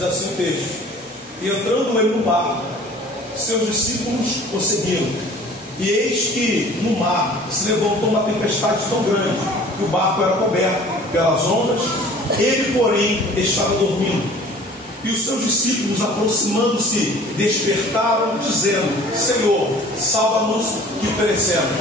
Diz assim o texto: e entrando ele no barco, seus discípulos o seguiram. E eis que no mar se levantou uma tempestade tão grande que o barco era coberto pelas ondas. Ele, porém, estava dormindo. E os seus discípulos, aproximando-se, despertaram, dizendo: Senhor, salva-nos que perecemos.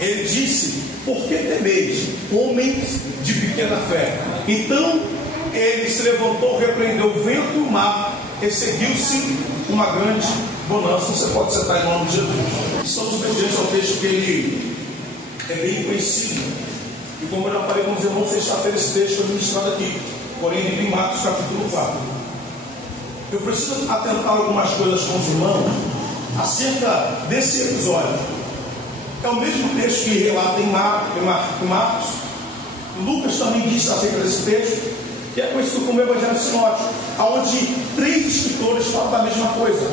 Ele disse: por que temeis, homens de pequena fé? Então ele se levantou, repreendeu o vento e o mar, e seguiu-se uma grande bonança. Você pode sentar em nome de Jesus. Estamos mediante ao texto que ele é bem conhecido. E como eu já falei com os irmãos, sexta-feira esse texto foi ministrado aqui, porém em Marcos capítulo 4. Eu preciso atentar algumas coisas com os irmãos acerca desse episódio. É o mesmo texto que relata em Marcos. Lucas também diz acerca desse texto, que é conhecido como Evangelho Sinótico, onde 3 escritores falam da mesma coisa,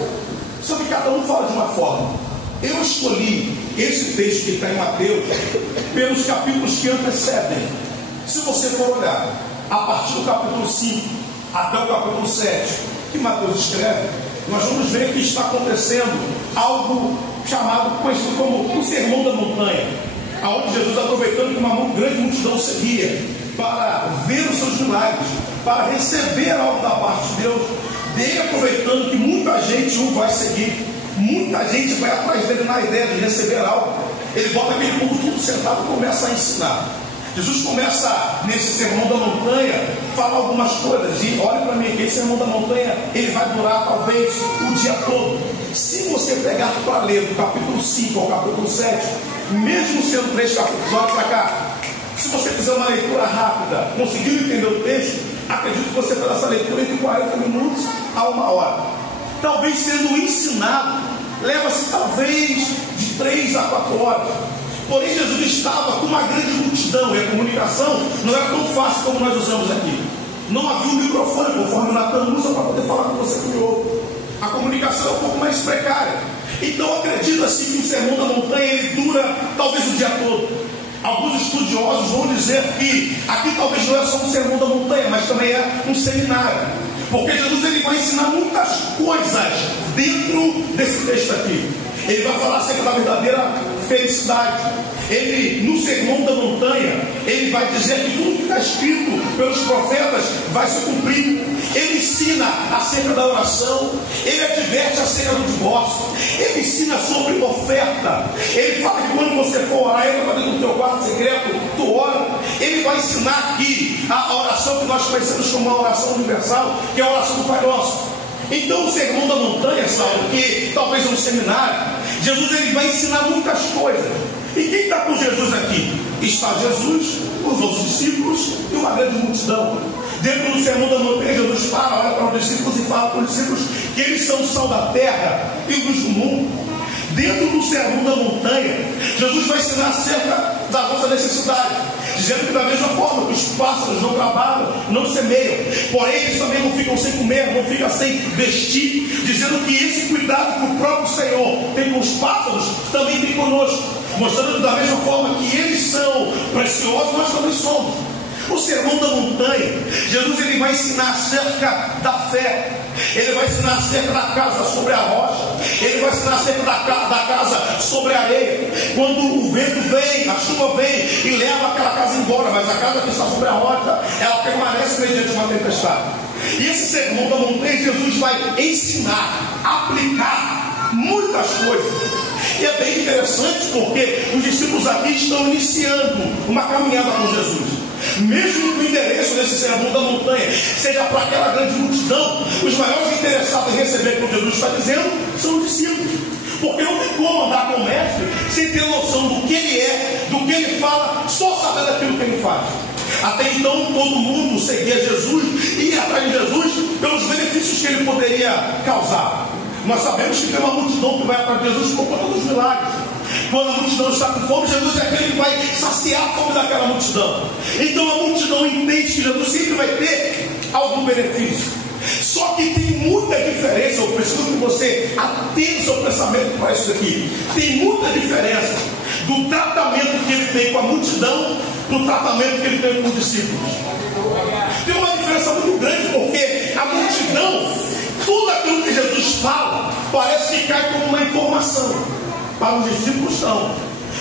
só que cada um fala de uma forma. Eu escolhi esse texto que está em Mateus pelos capítulos que antecedem. Se você for olhar a partir do capítulo 5 até o capítulo 7, que Mateus escreve, nós vamos ver que está acontecendo algo conhecido como o Sermão da Montanha, onde Jesus, aproveitando que uma grande multidão seguia para ver os seus milagres, para receber algo da parte de Deus, dele aproveitando que muita gente o vai seguir, muita gente vai atrás dele na ideia de receber algo, ele bota aquele povo tudo sentado e começa a ensinar. Jesus começa nesse Sermão da Montanha falar algumas coisas, e olha para mim, que esse Sermão da Montanha ele vai durar talvez o dia todo. Se você pegar para ler do capítulo 5 ao capítulo 7, mesmo sendo 3 capítulos, olha para cá, se você fizer uma leitura rápida, conseguiu entender o texto, acredito que você fará essa leitura entre 40 minutos a 1 hora. Talvez sendo ensinado, leva-se talvez de 3 a 4 horas. Porém, Jesus estava com uma grande multidão, e a comunicação não era tão fácil como nós usamos aqui. Não havia um microfone, conforme o Natan usa, para poder falar com você que me ouve. A comunicação é um pouco mais precária. Então, acredita-se que o Sermão da Montanha ele dura talvez o dia todo. Alguns estudiosos vão dizer que aqui talvez não é só um Sermão da Montanha, mas também é um seminário. Porque Jesus ele vai ensinar muitas coisas dentro desse texto aqui. Ele vai falar acerca da verdadeira felicidade. Ele, no Sermão da Montanha, ele vai dizer que tudo que está escrito pelos profetas vai se cumprir. Ele ensina acerca da oração, ele adverte acerca do divórcio, ele ensina sobre oferta. Ele fala que quando você for orar, entra para dentro do teu quarto secreto, tu ora. Ele vai ensinar aqui a oração que nós conhecemos como a oração universal, que é a oração do Pai Nosso. Então o Sermão da Montanha, sabe, que talvez é um seminário, Jesus ele vai ensinar muitas coisas. E quem está com Jesus aqui? Está Jesus, os outros discípulos e uma grande multidão. Dentro do Sermão da Montanha, Jesus olha para os discípulos e fala para os discípulos que eles são o sal da terra e luz do mundo. Dentro do Sermão da Montanha, Jesus vai ensinar acerca da nossa necessidade, dizendo que da mesma forma que os pássaros não trabalham, não semeiam, porém eles também não ficam sem comer, não ficam sem vestir, dizendo que esse cuidado que o próprio Senhor tem com os pássaros, também tem conosco, mostrando da mesma forma que eles são preciosos, nós também somos. O Sermão da Montanha, Jesus ele vai ensinar acerca da fé, ele vai ensinar acerca da casa sobre a rocha, ele vai ensinar acerca da casa sobre a areia. Quando o vento vem, a chuva vem e leva aquela casa embora, mas a casa que está sobre a rocha, ela permanece mediante uma tempestade. E esse Sermão da Montanha, Jesus vai ensinar, aplicar muitas coisas. E é bem interessante porque os discípulos aqui estão iniciando uma caminhada com Jesus. Mesmo que o endereço desse Sermão da Montanha seja para aquela grande multidão, os maiores interessados em receber o que Jesus está dizendo são os discípulos. Porque não tem como andar com o mestre sem ter noção do que ele é, do que ele fala, só sabendo aquilo que ele faz. Até então todo mundo seguia Jesus e ia atrás de Jesus pelos benefícios que ele poderia causar. Nós sabemos que tem uma multidão que vai atrás de Jesus por conta dos milagres. Quando a multidão está com fome, Jesus é aquele que vai saciar a fome daquela multidão. Então a multidão entende que Jesus sempre vai ter algum benefício. Só que tem muita diferença. Eu preciso que você atenda o seu pensamento para isso aqui. Tem muita diferença do tratamento que ele tem com a multidão do tratamento que ele tem com os discípulos. Tem uma diferença muito grande, porque A multidão, tudo aquilo que Jesus fala, parece que cai como uma informação. Para os discípulos não.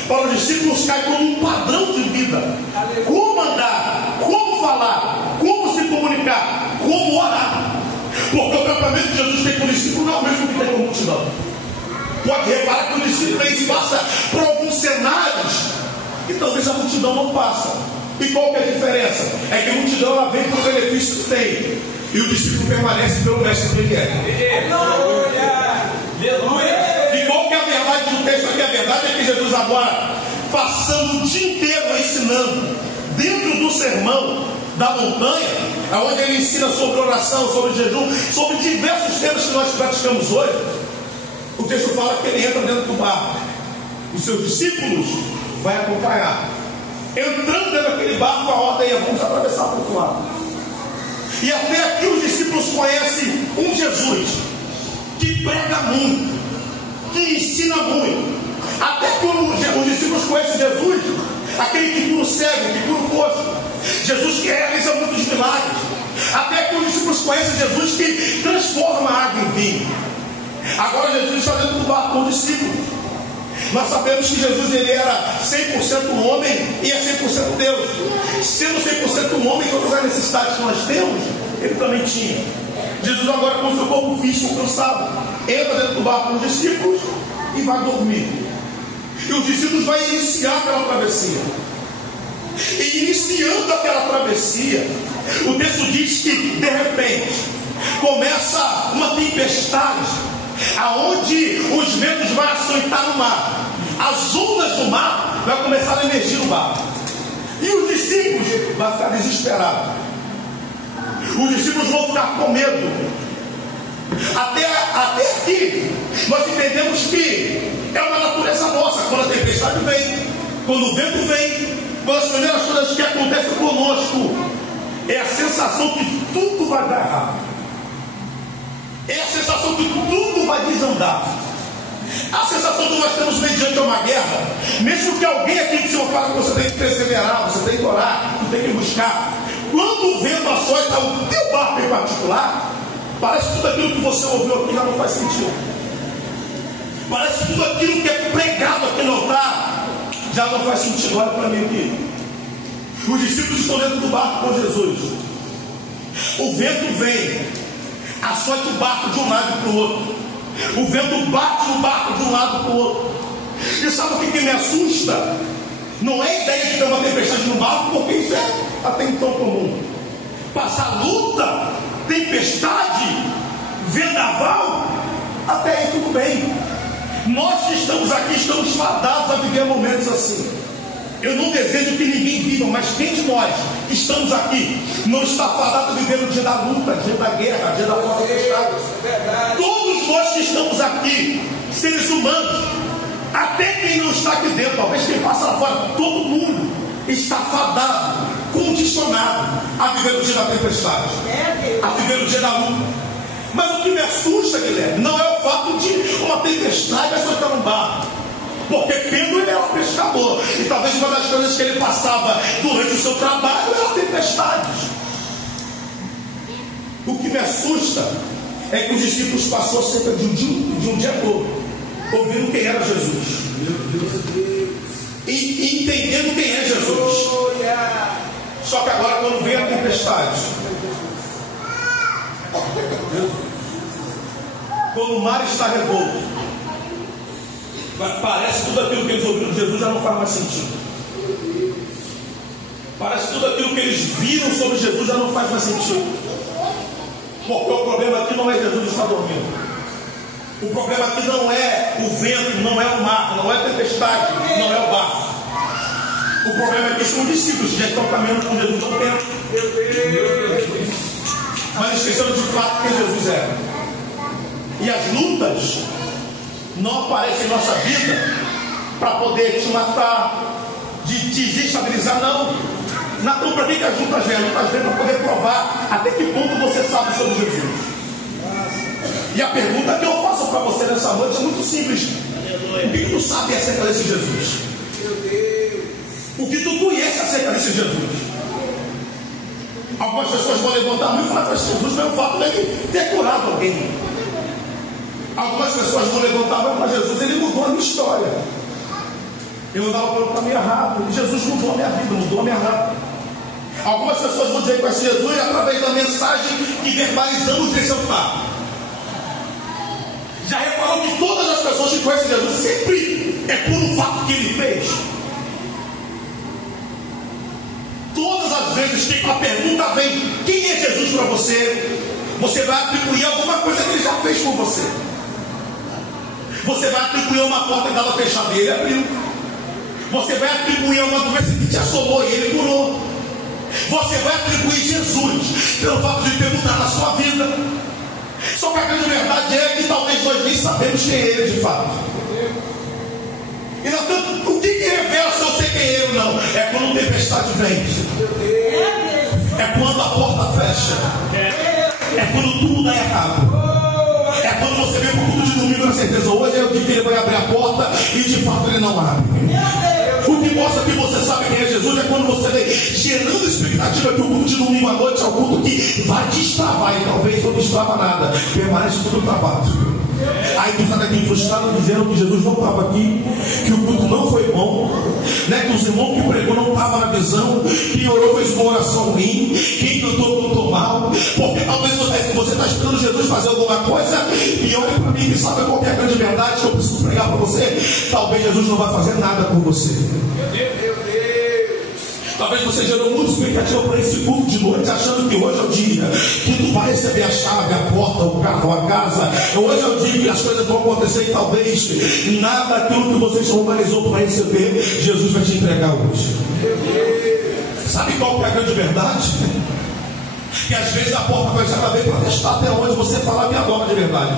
Para os discípulos cai como um padrão de vida. Como andar, como falar, como se comunicar, como orar. Porque o tratamento que Jesus tem com o discípulo não é o mesmo que tem com a multidão. Pode reparar que o discípulo aí passa por alguns cenários que talvez a multidão não passa. E qual que é a diferença? É que a multidão ela vem pelo benefício que tem, e o discípulo permanece pelo mestre que ele é. E qual que é a verdade do texto aqui? A verdade é que Jesus agora, passando o dia inteiro ensinando, dentro do sermão da montanha, onde ele ensina sobre oração, sobre jejum, sobre diversos temas que nós praticamos hoje, o texto fala que ele entra dentro do barco. Os seus discípulos vão acompanhar. Entrando dentro daquele barco, a ordem é: vamos atravessar para o outro lado. E até aqui os discípulos conhecem um Jesus que prega muito, que ensina muito. Até que os discípulos conhecem Jesus, aquele que cura o cego, que cura o coxo, Jesus que realiza muitos milagres. Até que os discípulos conhecem Jesus que transforma a água em vinho. Agora Jesus está dentro do barco com os discípulos. Nós sabemos que Jesus ele era 100% homem e é 100% Deus. Sendo 100% homem, todas as necessidades que nós temos, ele também tinha. Jesus agora, com o seu corpo físico cansado, entra dentro do barco com os discípulos e vai dormir. E os discípulos vão iniciar aquela travessia. E iniciando aquela travessia, o texto diz que de repente começa uma tempestade, aonde os ventos vão açoitar no mar, as ondas do mar vão começar a emergir no barco, e os discípulos vão ficar desesperados. Os discípulos vão ficar com medo. Até aqui nós entendemos que é uma natureza nossa. Quando a tempestade vem, quando o vento vem, quando as primeiras coisas que acontecem conosco é a sensação que tudo vai dar errado, é a sensação que tudo vai desandar, a sensação que nós temos mediante uma guerra. Mesmo que alguém aqui de cima fale que você tem que perseverar, você tem que orar, você tem que buscar, quando o vento açoita o teu barco em particular, parece que tudo aquilo que você ouviu aqui já não faz sentido. Parece que tudo aquilo que é pregado aqui no altar já não faz sentido. Olha para mim aqui. Os discípulos estão dentro do barco com Jesus. O vento vem, açoita o barco de um lado para o outro. O vento bate no barco de um lado para o outro. E sabe o que me assusta? Não é a ideia de ter uma tempestade no barco, porque isso é até então comum. Passar luta, tempestade, vendaval, até aí tudo bem. Nós que estamos aqui estamos fadados a viver momentos assim. Eu não desejo que ninguém viva, mas quem de nós que estamos aqui não está fadado a viver o dia da luta, dia da guerra, dia da tempestade? Todos nós que estamos aqui, seres humanos, até quem não está aqui dentro, talvez quem passa lá fora, todo mundo está fadado, condicionado a viver o dia da tempestade, a viver o dia da luta. Mas o que me assusta, Guilherme, não é o fato de uma tempestade açoitar um barco, porque Pedro ele era um pescador, e talvez uma das coisas que ele passava durante o seu trabalho era tempestades. O que me assusta é que os discípulos passaram cerca de um dia todo ouvindo quem era Jesus e entendendo quem é Jesus. Só que agora, quando vem a tempestade, quando o mar está revolto, parece que tudo aquilo que eles ouviram de Jesus já não faz mais sentido. Parece que tudo aquilo que eles viram sobre Jesus já não faz mais sentido. Porque o problema aqui não é Jesus estar dormindo. O problema aqui não é o vento, não é o mar, não é a tempestade, não é o barco. O problema é que são discípulos que já estão caminhando com Jesus há um tempo, mas esqueceram de fato quem Jesus era. E as lutas não aparecem em nossa vida para poder te matar, de te desestabilizar, não. Então, para que as lutas vêm? As lutas vêm para poder provar até que ponto você sabe sobre Jesus. E a pergunta que eu faço para você nessa noite é muito simples: o que tu sabe acerca desse Jesus? O que tu conhece acerca desse Jesus? Algumas pessoas vão levantar a mão e falar para Jesus pelo fato dele ter curado alguém. Algumas pessoas vão levantar a mão para Jesus, ele mudou a minha história. Eu andava pelo caminho errado, e Jesus mudou a minha vida, mudou a minha rata. Algumas pessoas vão dizer que conhece Jesus através da mensagem que verbalizamos nesse altar. Já reparou que todas as pessoas que conhecem Jesus sempre é por um fato que ele fez? Todas as vezes que a pergunta vem, quem é Jesus para você? Você vai atribuir alguma coisa que ele já fez por você. Você vai atribuir uma porta que estava fechada e ele abriu. Você vai atribuir uma doença que te assolou e ele curou. Você vai atribuir Jesus pelo fato de ter mudado a sua vida. Só que a grande verdade é que talvez nós nem sabemos quem é ele de fato. E portanto, o que revela se eu sei quem é ele ou não? É quando a tempestade vem. É quando a porta fecha. É quando tudo dá errado. É quando você vem para o culto de domingo na certeza, hoje é o dia que ele vai abrir a porta e de fato ele não abre. O que mostra que você sabe quem é Jesus é quando você vem gerando expectativa que o culto de domingo à noite é o culto que vai destravar, e talvez não destrava nada, permanece tudo travado. Aí tu está aqui frustrado dizendo que Jesus não estava aqui, que o culto não foi bom, né? Que os irmãos que pregou não estavam na visão, quem orou fez uma oração ruim, quem cantou mal, porque talvez você está esperando Jesus fazer alguma coisa, e olhe para mim e sabe qual é a grande verdade que eu preciso pregar para você? Talvez Jesus não vai fazer nada por você. Talvez você gerou muita expectativa para esse culto de noite, achando que hoje é o dia que tu vai receber a chave, a porta, o carro, a casa. Hoje é o dia que as coisas vão acontecer e talvez nada daquilo que você se organizou para receber, Jesus vai te entregar hoje. Sabe qual que é a grande verdade? Que às vezes a porta fechada vem para testar até onde você fala a minha nova de verdade.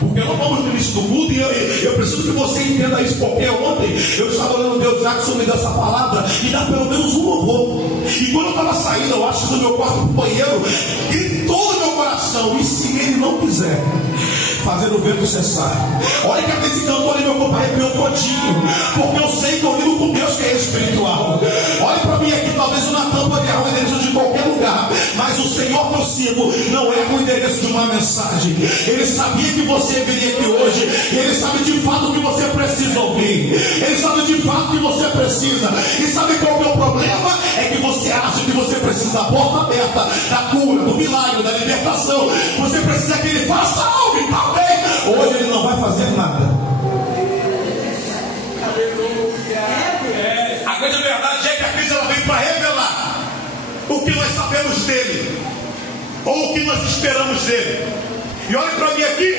Porque não vamos no início do culto, e eu preciso que você entenda isso, porque ontem eu estava olhando Deus Jackson me deu essa palavra e dá pelo menos um louvor. E quando eu estava saindo, eu acho, do meu quarto para o banheiro, gritou no meu coração, e se ele não quiser fazer o vento cessar? Olha que até esse cantor ali, meu corpo arrepiou todinho, porque eu sei que eu lido com Deus que é espiritual. Olha para mim aqui, talvez o Natan pode errar o endereço de qualquer lugar, mas o Senhor que eu sigo não erra o endereço de uma mensagem. Ele sabia que você viria aqui hoje, ele sabe de fato o que você precisa ouvir, ele sabe de fato o que você precisa, e sabe qual que é o problema? É que você acha que você precisa da porta aberta, da cura, do milagre, da libertação. Você precisa que ele faça algo, e talvez hoje ele não vai fazer nada. A grande verdade é que a crise ela vem para revelar o que nós sabemos dele, ou o que nós esperamos dele. E olhe para mim aqui,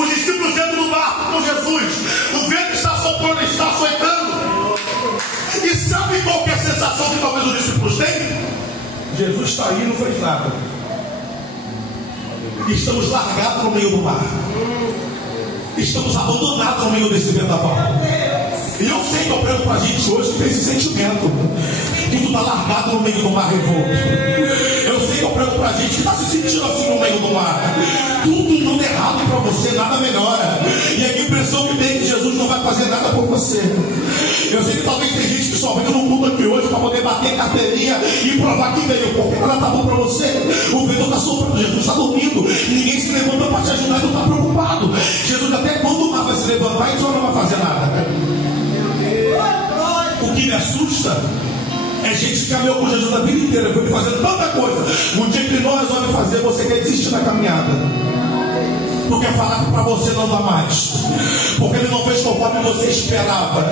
os discípulos dentro do barco com Jesus, o vento está soprando, está açoitando. E sabe qual que é a sensação que talvez os discípulos têm? Jesus está aí e não fez nada. Estamos largados no meio do mar. Estamos abandonados no meio desse vendaval. E eu sei que eu prego para a gente hoje que tem esse sentimento, que tu está largado no meio do mar revolto. Eu sei que eu prego para a gente que está se sentindo assim no meio do mar. Tudo dando errado para você, nada melhora. E a impressão que tem é que Jesus não vai fazer nada por você. Eu sei que talvez tem gente que só veio no culto aqui hoje para poder bater carteirinha e provar que veio, porque nada está bom para você. O vento está soprando, Jesus está dormindo, ninguém se levanta para te ajudar e não está preocupado. Jesus até quando o mar vai se levantar e só não vai fazer nada. O que me assusta é gente que caminhou com Jesus a vida inteira, foi fazendo tanta coisa. No dia que nós vamos fazer, você quer desistir da caminhada, porque falar que para você não dá mais, porque ele não fez conforme você esperava.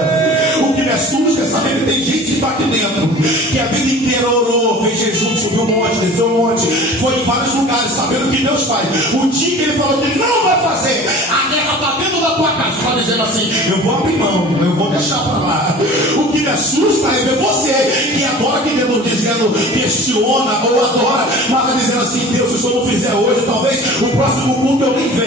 O que me assusta é saber que tem gente que está aqui dentro, que a vida inteira orou, fez jejum, subiu um monte, desceu um monte, foi em vários lugares, sabendo que Deus faz. O dia que ele falou que ele não vai fazer, a guerra está dentro da tua casa, está dizendo assim, eu vou abrir mão, eu vou deixar para lá. O que me assusta é ver você, que adora que Deus dizendo, questiona ou adora, mas está dizendo assim, Deus, se o Senhor não fizer hoje, talvez o próximo culto eu nem venho.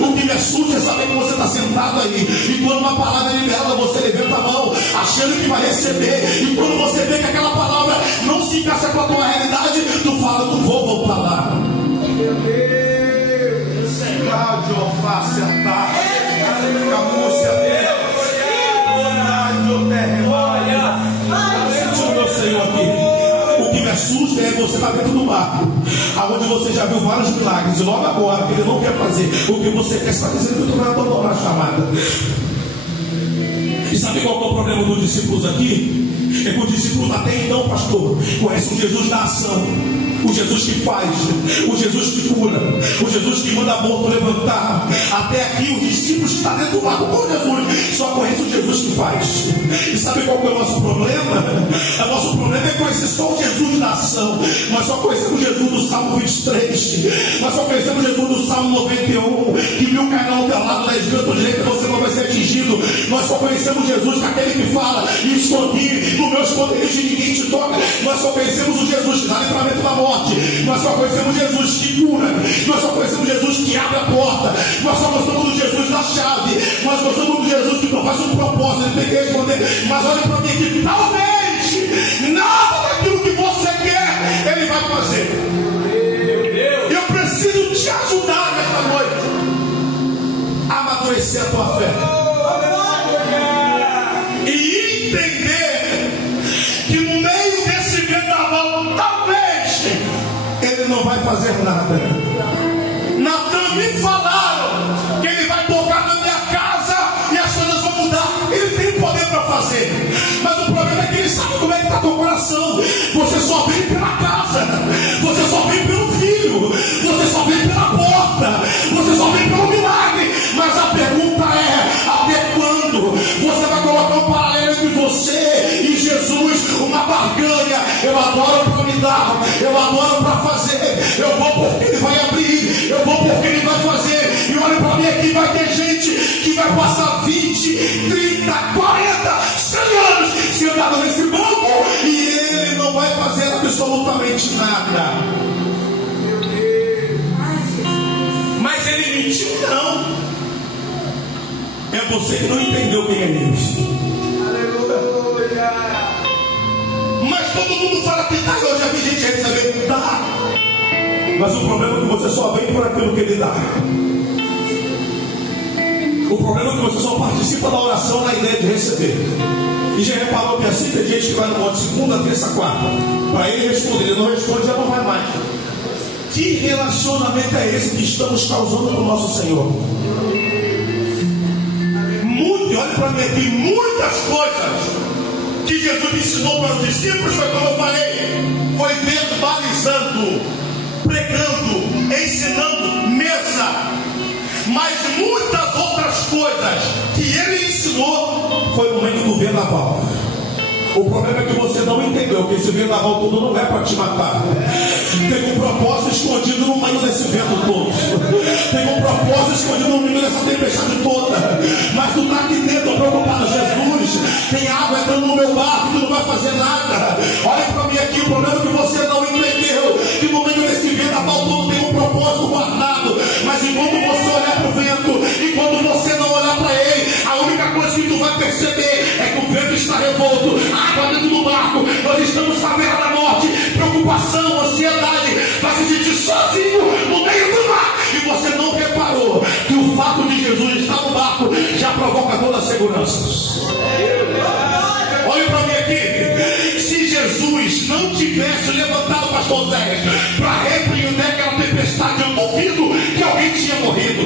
O que me assusta é saber que você está sentado aí, e quando uma palavra é liberada, você levanta a mão, achando que vai receber, e quando você vê que aquela palavra não se encaixa com a tua realidade, tu fala, não vou voltar lá. Meu Deus, rádio, alface, ataque, camúcia, rádio, terra, sentindo meu Senhor aqui. O que me assusta é você estar dentro do barco, aonde você já viu vários milagres, e logo agora ele não quer fazer o que você quer, está dizendo que tu vai abandonar a chamada. E sabe qual é o problema dos discípulos aqui? É que os discípulos até então, pastor, conhecem o Jesus da ação, o Jesus que faz, o Jesus que cura, o Jesus que manda morto levantar. Até aqui os discípulos que estão dentro do barco com Jesus só conhecem o Jesus que faz. E sabe qual que é o nosso problema? O nosso problema é conhecer só o Jesus da ação. Nós só conhecemos Jesus do Salmo 23, nós só conhecemos Jesus do Salmo 91, que mil cairão ao teu lado, 10 mil ao teu direito, você não vai ser atingido. Nós só conhecemos Jesus, aquele que fala: e escondi no meu esconderijo e ninguém te toca. Nós só conhecemos o Jesus que dá livramento da morte. Nós só conhecemos Jesus que cura. Nós só conhecemos Jesus que abre a porta. Nós só gostamos do Jesus da chave. Nós gostamos do Jesus que faz um propósito. Ele tem que responder. Mas olha para mim aqui, talvez nada daquilo que você quer Ele vai fazer. Eu preciso te ajudar nesta noite a amadurecer a tua fé e entender que no meio desse vendaval, talvez Ele não vai fazer nada. Natan, me falaram que Ele vai tocar na minha casa e as coisas vão mudar. Ele tem poder para fazer, mas o problema é que Ele sabe como é que está teu coração. Você só vem pela casa, você só vem pelo filho, você só vem pela porta, você só vem pelo milagre. Mas a pergunta é: até quando você vai colocar um paralelo entre você e Jesus, uma barganha? Eu adoro para me dar, eu adoro para fazer, eu vou porque Ele vai abrir, eu vou porque Ele vai fazer. E olha para mim aqui, vai ter gente que vai passar 20, 30, 40, 100 anos sentado nesse banco e Ele não vai fazer absolutamente nada. Mas Ele mentiu? Não. É você que não entendeu quem é Deus. Aleluia. Mas todo mundo fala que dá. Eu já vi gente receber que dá. Mas o problema é que você só vem por aquilo que Ele dá. O problema é que você só participa da oração na ideia de receber. E já reparou que assim tem gente que vai no monte segunda, terça, quarta. Para ele responder, ele não responde, já não vai mais. Que relacionamento é esse que estamos causando para o nosso Senhor? Olha para mim aqui, muitas coisas que Jesus ensinou para os discípulos foi, como eu falei, foi verbalizando, pregando, ensinando, mesa. Mas muitas outras coisas que Ele ensinou foi no meio do vendaval. O problema é que você não entendeu que esse vendaval todo não é para te matar. Tem um propósito escondido no meio desse vento todo. Tem um propósito escondido no meio dessa tempestade toda. Mas tu está aqui dentro preocupado: Jesus, tem água entrando no meu barco, tu não vai fazer nada. Olha para mim aqui, o problema é que você não entendeu que no meio desse vendaval todo tem um propósito guardado. Mas enquanto você olhar para o vento, enquanto você não olhar para ele, a única coisa que tu vai perceber é que o vento está revolto, a água dentro do barco, nós estamos à beira da morte, preocupação, ansiedade, vai se sentir sozinho no meio do mar. E você não reparou que o fato de Jesus estar no barco já provoca toda a segurança. Olha para mim aqui, se Jesus não tivesse levantado o pastor Zé para repreender aquela tempestade, eu duvido que alguém tinha morrido.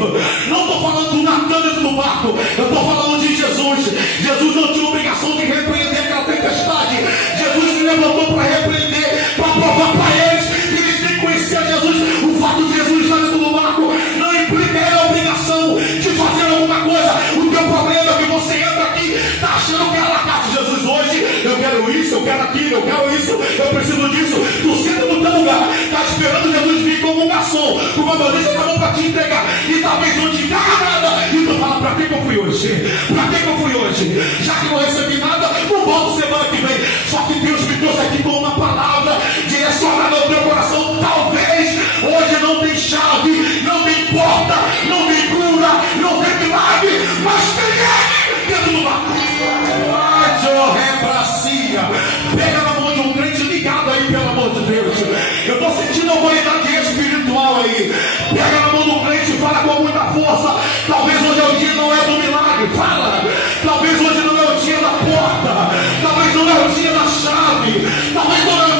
Não estou falando do Natan dentro do barco, eu estou falando de Jesus. Jesus não tinha obrigação de repreender aquela tempestade. Jesus se levantou para repreender, para provar para eles que eles têm que conhecer Jesus. O fato de Jesus estar dentro do barco não implica a obrigação de fazer alguma coisa. O teu problema é que você entra aqui, está achando que é a casa de Jesus hoje. Eu quero isso, eu quero aquilo, eu quero isso, eu preciso disso. Tu senta no teu lugar, está esperando Jesus vir como um garçom, com uma bandeja na mão para te entregar, e talvez não te entrega nada. E tu fala: para que eu fui hoje? Para que eu fui hoje? Já que não recebi nada, não volto semana que vem. Só que Deus me trouxe aqui com uma palavra direcionada ao teu coração. Talvez hoje não tem chave, não tem porta, não tem cura, não tem milagre, mas tem Ele dentro do barco. Pega na mão de um crente ligado aí, pelo amor de Deus. Eu estou sentindo a humanidade espiritual aí. Pega na mão do crente e fala com muita força. Talvez hoje é o dia, não é do milagre. Fala. Talvez hoje não é o dia da porta. Talvez não é o dia da chave. Talvez não é o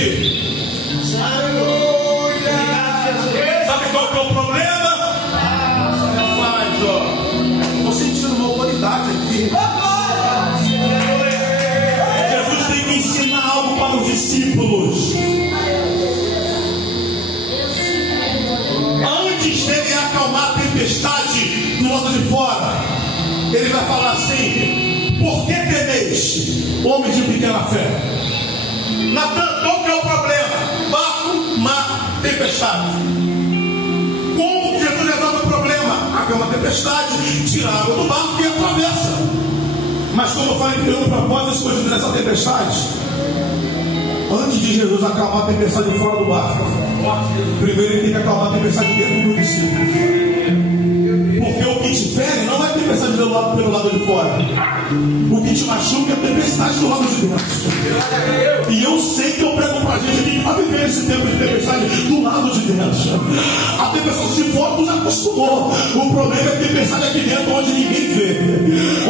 aqui. Sabe qual que é o problema? Estou sentindo uma autoridade aqui. Jesus tem que ensinar algo para os discípulos. Antes dele acalmar a tempestade do lado de fora, ele vai falar assim: por que temeis, homens de pequena fé? Natan, qual que é o problema? Barco, mar, tempestade. Como Jesus resolve o problema? Acalma a tempestade, tira a água do barco e atravessa. Mas como eu falei, tem um propósito escondido nessa tempestade. Antes de Jesus acalmar a tempestade fora do barco, primeiro ele tem que acalmar a tempestade dentro do discípulo. Porque o que te fere não é a tempestade pelo lado de fora. O que te machuca é a tempestade do lado de dentro. E eu sei que eu prego pra gente aqui para viver esse tempo de tempestade do lado de dentro. A tempestade de fora tu já acostumou. O problema é a tempestade aqui dentro, onde ninguém vê,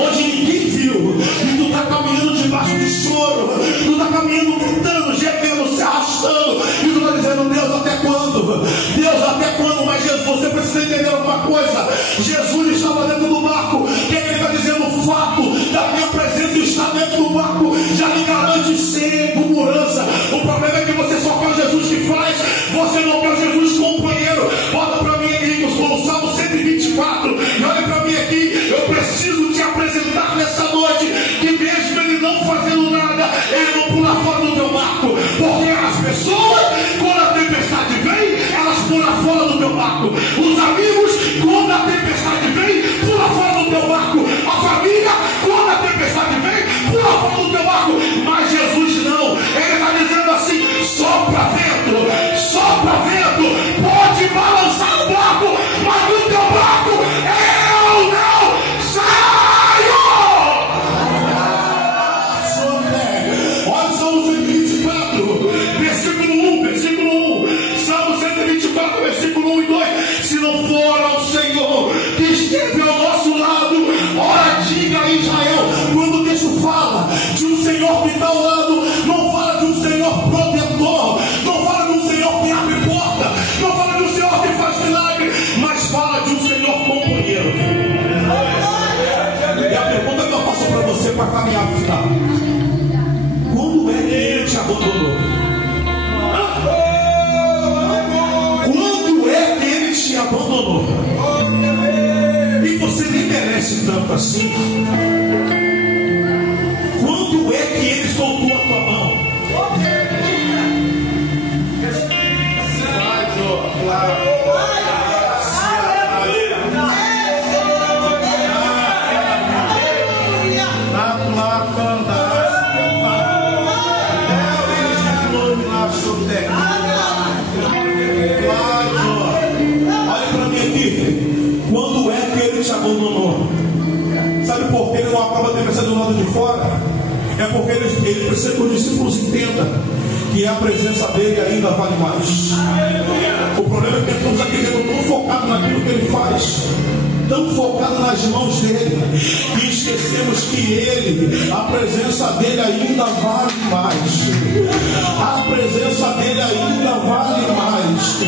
onde ninguém viu. E tu tá caminhando debaixo de choro. Tu tá caminhando gritando, gemendo, se arrastando. E tu tá dizendo: Deus, até quando? Deus, até quando? Mas Jesus, você precisa entender alguma coisa. Jesus estava dentro do barco. O que ele está dizendo? O fato da minha presença estar dentro do barco já lhe garante segurança. O problema é que você só quer o Jesus que faz, você não quer o Jesus companheiro. Bota para mim aqui o Salmo 124 e olha para mim aqui. Eu preciso te apresentar nessa noite que mesmo ele não fazendo nada, ele não pula fora do teu barco. Porque as pessoas, quando a tempestade vem, elas pulam fora do teu barco. Os amigos, quando a tempestade vem, pula fora do teu barco. A família, quando a tempestade vem, pula fora do teu barco. Mas Jesus não. Ele está dizendo assim: sopra vento, pode balançar o barco, mas do teu barco eu não saio. Olha Salmo 124, versículo 1. Salmo 124, versículo 1 e 2. Se não for ao Senhor que esteve ao nosso lado, ora diga a Israel. Quando o texto fala de um Senhor que está ao lado, não fala de um Senhor protetor, não fala de um Senhor que abre porta, não fala de um Senhor que faz milagre, mas fala de um Senhor companheiro. E a pergunta que eu faço para você para caminhar no final: quando é que ele te abandonou? Quando é que ele te abandonou? E você nem merece tanto assim. Quando é que ele soltou a tua mão? Olha para mim aqui. Quando é que ele te abandonou? Sabe por que ele não acaba de pensar do lado de fora? É porque ele precisa que os discípulos entendam que a presença dele ainda vale mais. O problema é que estamos aqui dentro tão focados naquilo que ele faz, tão focados nas mãos dele, que esquecemos que ele, a presença dele ainda vale mais. A presença dele ainda vale mais.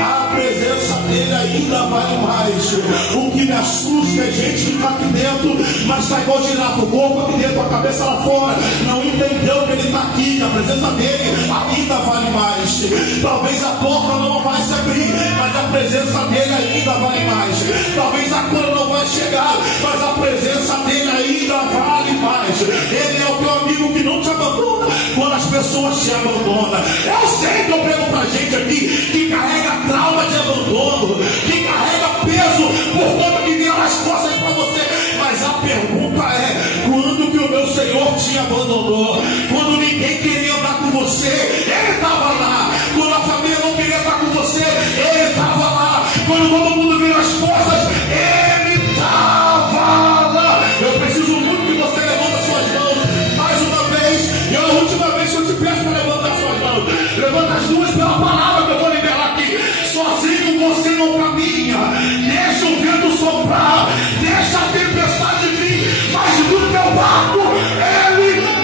A presença dele ainda vale mais. O que me assusta é gente que está aqui dentro, mas está igual girafa, o corpo aqui dentro, a cabeça lá fora, não entendeu que ele está aqui, que a presença dele ainda vale mais. Talvez a porta não vai se abrir, mas a presença dele ainda vale mais. Talvez a cura não vai chegar, mas a presença dele ainda vale mais. Ele é o teu amigo que não te abandona quando as pessoas te abandonam. Eu sei que eu prego pra gente aqui que carrega trauma de abandono, que carrega peso por conta que vieram as costas para você. Mas a pergunta é: quando que o meu Senhor te abandonou? Quando ninguém queria andar com você, ele estava lá. Quando a família não queria estar com você, ele estava lá. Quando todo mundo virou as costas, ele estava lá. Eu preciso muito que você levante suas mãos mais uma vez. E a última vez que eu te peço para levantar suas mãos, levanta as duas pela palavra que eu vou liberar aqui. Sozinho você não caminha. Deixa o vento soprar, deixa a tempestade vir, mas do teu barco ele não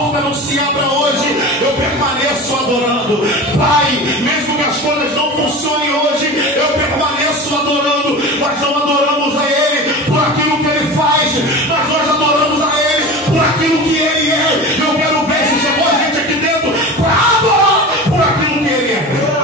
porta não se abra hoje, eu permaneço adorando. Pai, mesmo que as coisas não funcionem hoje, eu permaneço adorando. Nós não adoramos a Ele por aquilo que Ele faz, mas nós adoramos a Ele por aquilo que Ele é. Eu quero ver se chegou a gente aqui dentro para adorar por aquilo que Ele é.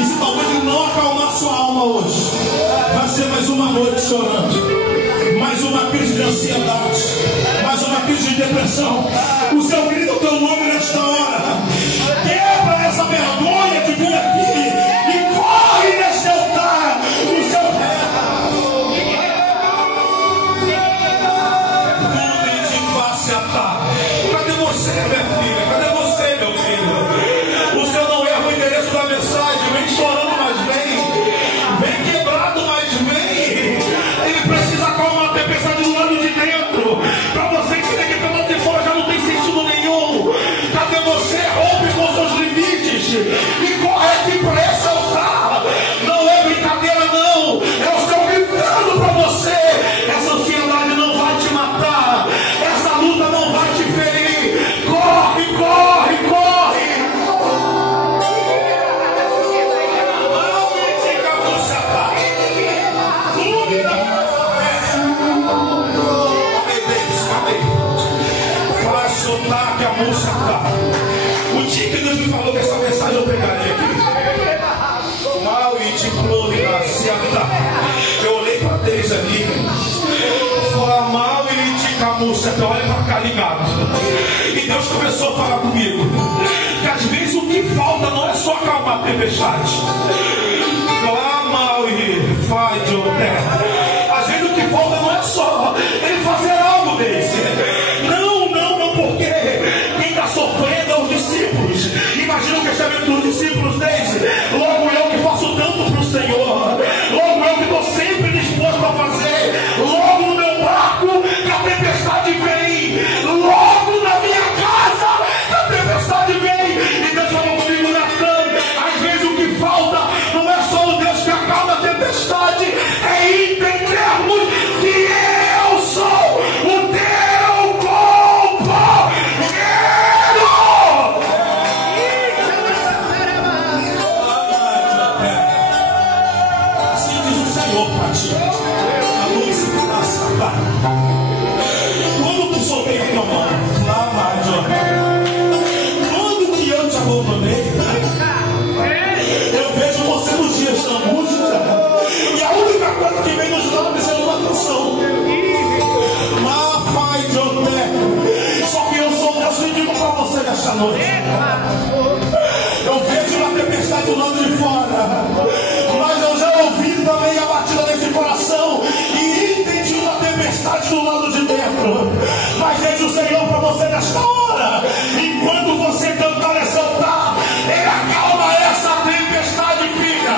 E se talvez ele não acalmar sua alma hoje, vai ser mais uma noite chorando, mais uma crise de ansiedade, mais uma crise de depressão. O Senhor grita o teu nome nesta hora. Quebra essa vergonha de vir aqui e corre neste altar. O Senhor homem de face a tá. Cadê você, minha filha? Cadê você, meu filho? O Senhor não erra o endereço da mensagem. Vem chorando, mas vem quebrado, mas vem. Ele precisa acalmar a tempestade do lado de dentro. Para você que se vê que pelo lado de fora já não tem sentido nenhum. Cadê você? triste e corre aqui para esse altar. Não é brincadeira, não. É o Senhor gritando para você. Essa ansiedade não vai te matar. Essa luta não vai te ferir. Corre, corre, corre. Faz soltar que a música tá. O dia que Deus me falou que essa mensagem eu pegaria aqui. Mal e de glória se eu olhei para Deus ali. Fala mal e de camurça. Olha para cá ligado. E Deus começou a falar comigo. Que às vezes o que falta não é só acalmar a tempestade. Clama e faz de terra. Às vezes o que falta não é só ele fazer algo desse. Não, porque quem está sofrendo é os discípulos. Imagina o pensamento dos discípulos deles. Logo eu que faço tanto para o Senhor. Logo eu que estou sempre disposto a fazer. Logo no meu barco que a tempestade vem. Logo na minha casa que a tempestade vem. E Deus falou comigo, Natan. Às vezes o que falta não é só o Deus que acalma a tempestade. É entendermos que eu sou o teu companheiro. Assim diz o Senhor para ti. A luz se passa. Quando tu soltei a tua mão, quando que eu te abandonei, eu vejo você nos dias da angústia. E a única coisa que vem nos lábios é uma canção. Só que eu sou Deus que digo para você nesta noite. Eu vejo uma tempestade do lado de fora, mas eu já ouvi também a batida desse coração e entendi uma tempestade do lado de dentro. Mas vejo o Senhor para você nesta hora. Enquanto você cantar esse altar, Ele acalma essa tempestade, filha.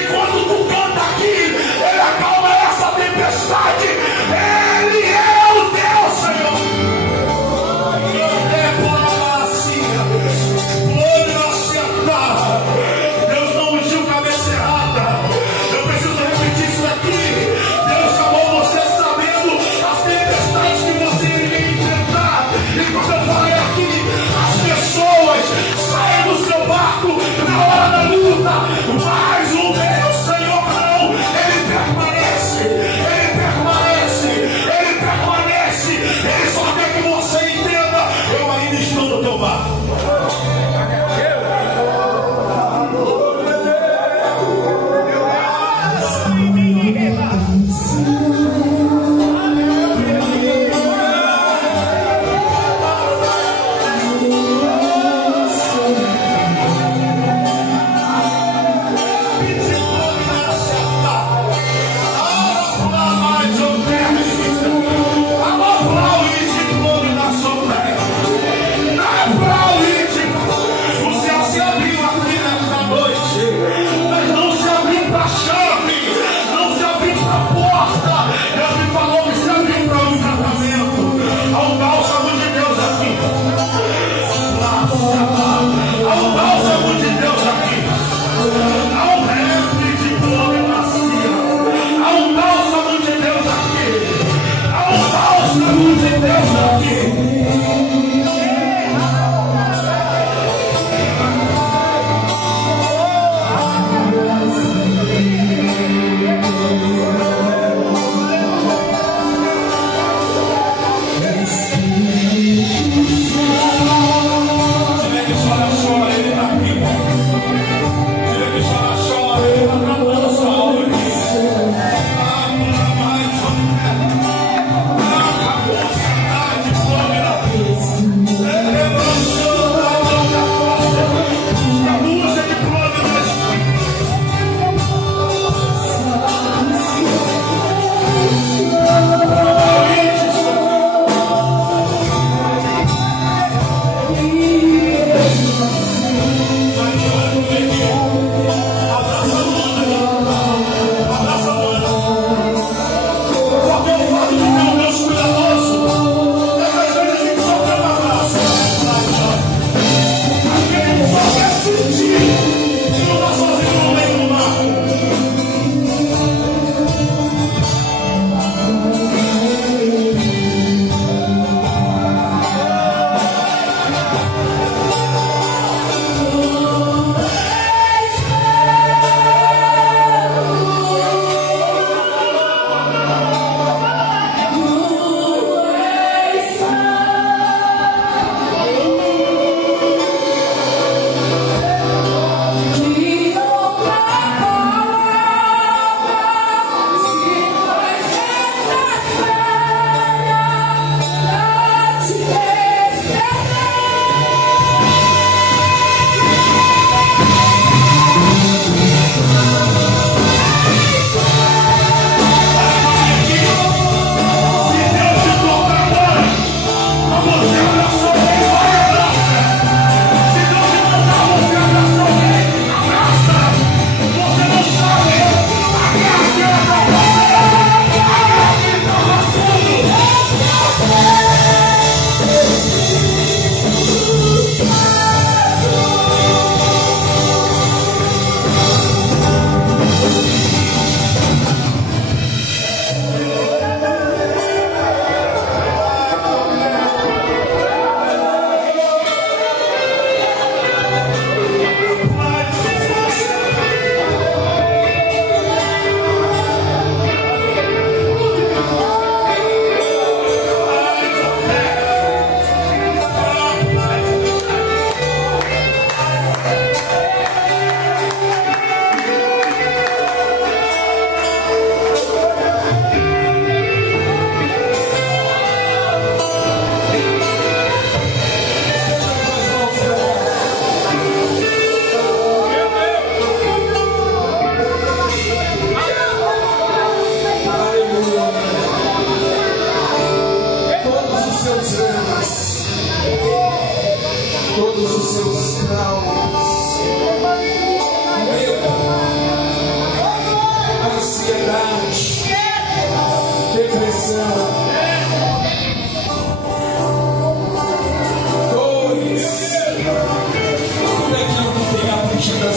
Enquanto tu canta aqui, Ele acalma essa tempestade. Ele é o teu Senhor. Deus não ungiu cabeça errada. Eu preciso repetir isso daqui. Deus chamou você sabendo as tempestades que você iria enfrentar. E quando eu falei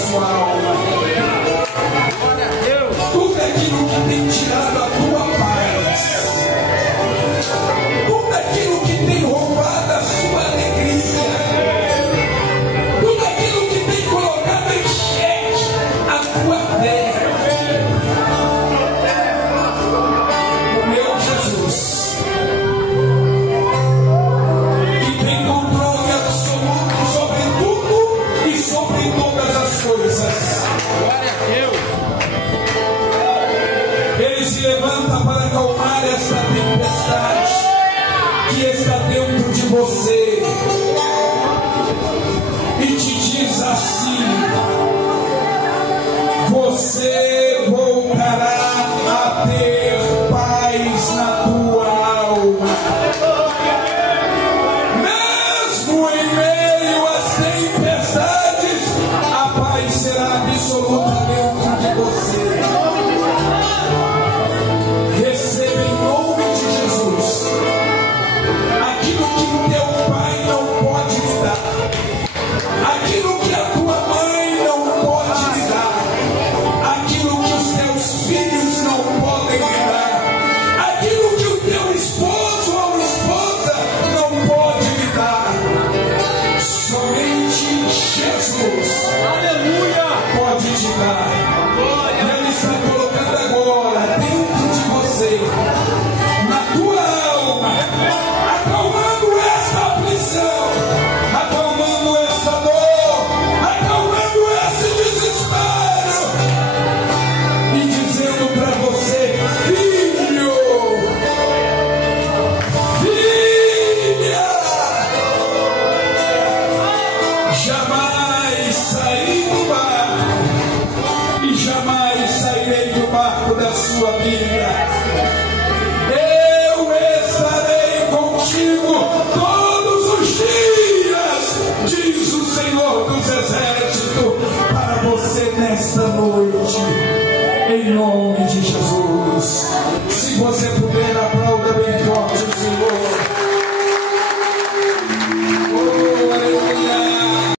sua alma. Tudo aquilo que tem tirado a tua paz, tudo aquilo que tem roubado a sua alegria, tudo aquilo que tem colocado em xeque a tua fé, o meu Jesus, que tem controle absoluto sobre tudo e sobre todas as coisas. Glória a Deus. Ele se levanta para acalmar esta tempestade que está dentro de você e te diz assim: você voltará a ter paz na tua alma. Mesmo em meio às tempestades, a paz será absoluta dentro de você. Receba em nome de Jesus aquilo que teu pai não pode lhe dar, aquilo que a tua mãe não pode lhe dar, aquilo que os teus filhos não podem lhe dar, aquilo que o teu esposo ou esposa não pode lhe dar. Somente Jesus, aleluia, pode te dar. E Ele está colocando agora dentro de você, na tua alma, acalmando esta aflição, acalmando esta dor, acalmando esse desespero e dizendo para você: filho, filha, jamais saí do barco e jamais sairei do barco da sua vida.